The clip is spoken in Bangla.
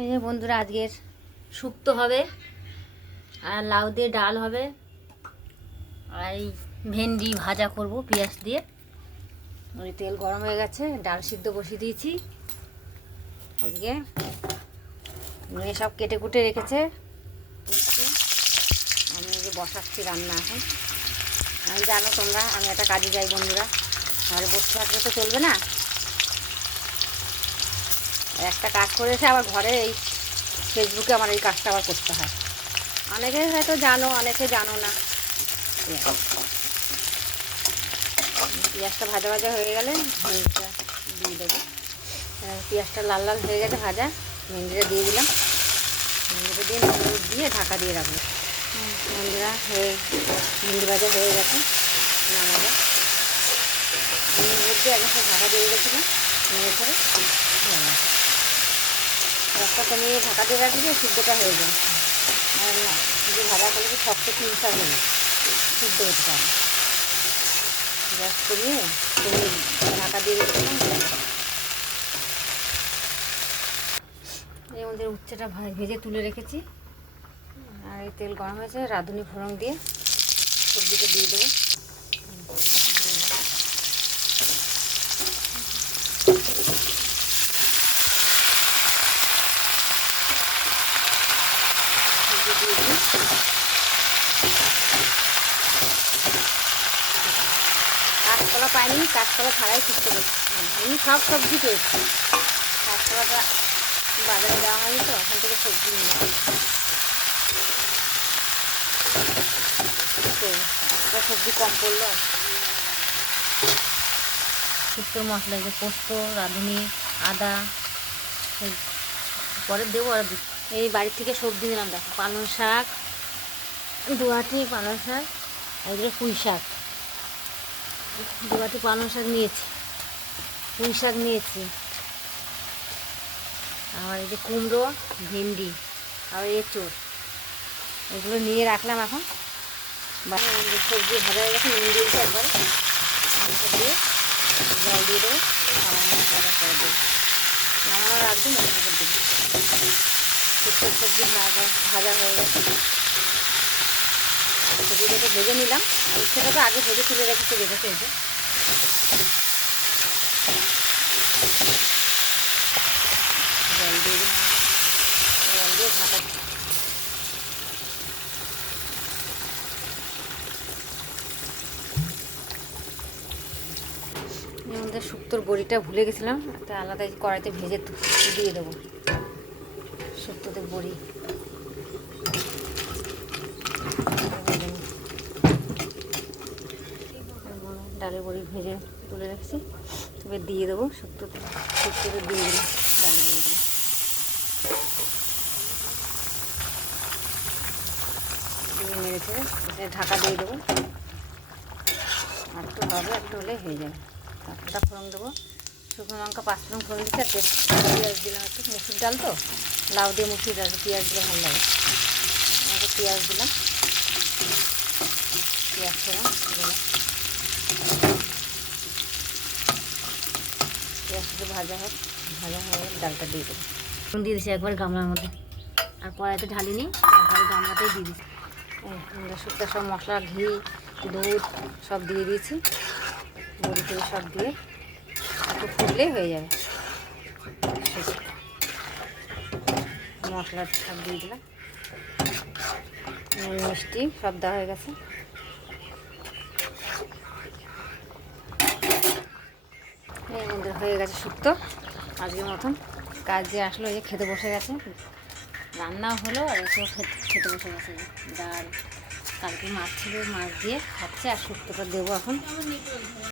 এই যে বন্ধুরা, আজকের শুক্তো হবে আর লাউ দিয়ে ডাল হবে আর এই ভেন্ডি ভাজা করব পেঁয়াজ দিয়ে। ওই তেল গরম হয়ে গেছে, ডাল সিদ্ধ বসিয়ে দিয়েছি। আজকে মেয়ে সব কেটে কুটে রেখেছে, আমি এই যে বসাচ্ছি রান্না এখন। আমি জানো তোমরা, আমি একটা কাজে যাই বন্ধুরা, ঘরে বসে থাকলে তো চলবে না। একটা কাজ করেছে আবার ঘরে এই ফেসবুকে আমার এই কাজটা আবার করতে হয়। অনেকে হয়তো জানো, অনেকে জানো না। পেঁয়াজটা ভাজা ভাজা হয়ে গেলে ভেন্ডিটা দিয়ে দেবো। পেঁয়াজটা লাল লাল হয়ে গেছে ভাজা, ভেন্ডিটা দিয়ে দিলাম। ভেন্ডিটা দিয়ে নুন দিয়ে ঢাকা দিয়ে রাখবো। বন্ধুরা ভেন্ডি ভাজা হয়ে গেছে, নামাবো। মধ্যে একবার ঢাকা দিয়ে রেখেছিলাম, নিয়ে করে গ্যাসটা কমিয়ে ঢাকা দিয়ে রাখলে সিদ্ধটা হয়ে যায়। আর না যদি ভাজা করলে কি শক্ত চিনসা হয়ে সিদ্ধ হতে পারে। গ্যাস কমিয়ে ঢাকা দিয়ে রেখেছিলাম। এই আমাদের উচ্ছেটা ভেজে তুলে রেখেছি, আর এই তেল গরম হয়েছে, রাঁধুনি ফোড়ন দিয়ে সবজিটা দিয়ে দেবো। কাঁচকলা পাইনি, কাঁচকলা ছাড়াই শুক্তো করছি। এমনি সব সবজি পেয়েছি, কাঁচকলাটা বাজারে দেওয়া হয়নি তো, ওখান থেকে সবজি নিয়ে তো সবজি কম পড়লো। শুক্তোর মশলা যে পোস্ত, রাঁধুনি, আদা পরে দেবো। আর এই বাড়ির থেকে সবজি নিলাম, দেখো পালং শাক, দুয়াটি পালং শাক, এদিকে পুঁই শাক। দুয়াটি পালং শাক নিয়েছি, পুঁই শাক নিয়েছি, আর এই যে কুমড়ো, ভেন্ডি, আর এঁচোড়, এগুলো নিয়ে রাখলাম। এখন সবজি ভাজা হয়ে গেছে, নুন দিয়েছি একবারে, দিয়ে জল দিয়ে দেবো, মশলাটা করে দেবো, নামানো রাখবো, মশলাটা দেবো। শুক্তোর সবজি ভাজা হয়ে গেছে, সবজিটাকে ভেজে নিলাম। আর সেটা তো আগে ভেজে তুলে রেখেছে, রেখেছে এই যে জল দিয়ে দিলাম, জল দিয়ে ঢাকা। এর মধ্যে শুক্তোর বড়িটা ভুলে গেছিলাম, একটা আলাদা কড়াইতে ভেজে দিয়ে দেবো শুক্তোতে বড়ি। ডালের বড়ি ভেজে তুলে রাখছি, তবে দিয়ে দেবো শুক্তোতে দিয়ে দিলাম ডালের বড়িগুলো। দিয়ে মেরেছে ঢাকা দিয়ে দেবো, আর একটু হবে, একটু হলে হয়ে যাবে। তারপরটা ফোড়ন দেবো, শুকনো লঙ্কা 5 ফোড়ন ফোড়ন দিচ্ছি, আর পেঁয়াজ দিলাম একটু। মুসুর ডাল তো, লাউ দিয়ে মুসুর ডাল, পেঁয়াজ দিলে ভালো লাগে। আমাকে পেঁয়াজ দিলাম, পেঁয়াজ ফোড়ন দিলাম, পেঁয়াজটা ভাজা হোক, ভাজা হয়ে ডালটা দিয়ে দেবো। ফোড়ন দিয়ে দিচ্ছি একবার গামলার মধ্যে, আর কড়াইতে ঢালিনি, একবার গামলাতেই দিয়ে দিচ্ছি। শুক্তো সব মশলা, ঘি, দুধ সব দিয়ে দিয়েছি, বড়ি টড়ি সব দিয়ে একটু ফুটলেই হয়ে যাবে। মশলা সব দিয়ে দিলাম, নুন মিষ্টি সব দেওয়া হয়ে গেছে। এই আমাদের হয়ে গেছে শুক্তো আজকের মতন। কাজে আসলো, এই খেতে বসে গেছে, রান্নাও হলো আর এসেও খেতে বসে গেছে। ডাল, কালকে মাছ ছিল, মাছ দিয়ে খাচ্ছে, আর শুক্তোটা দেবো এখন।